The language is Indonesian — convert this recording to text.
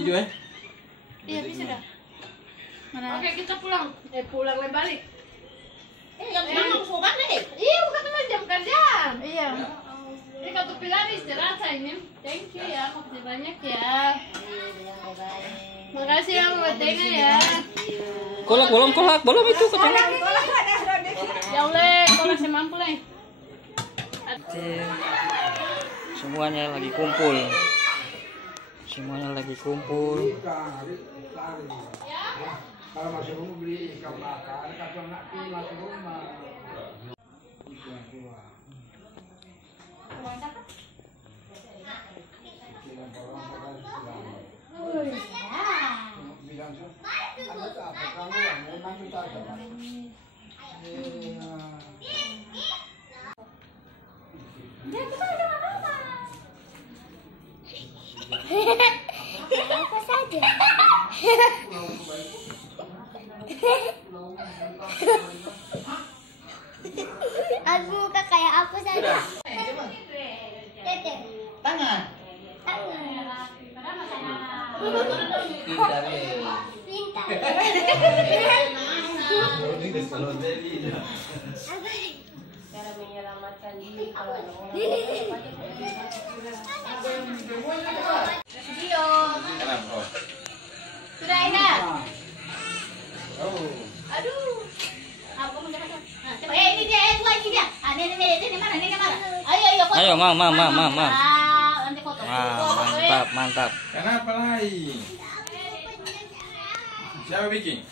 video ya? Iya bisa dah. Mana? Oke, kita pulang. Pulang dan balik. Memang bukan deh. Iya, bukan teman jam kerja. Iya. Ini kata pilar istirahat ini. Thank you ya, makasih banyak ya. Makasih ya buat Tena ya. Kolak belum itu katanya. Ya oleh, kalau saya mampu lah. Semuanya lagi kumpul. Kalau masuk rumah beli ikan bakar, kalau nak pergi masuk rumah. Bilang so, ada apa kamu? Memang kita ada. Apa saja? Aku muka kayak apa saja? Tete. Tangan. Pintar. Cara menyelamatkan diri kalau Video. Kenapa? Sudah enak. Oh. Aduh. Apa mau coba? Nah, coba ini dia, ini dia. Ah, ini mana? Ayo, foto. Ayo, mam. Nanti foto. Mantap. Kenapa lagi? Siapa bikin?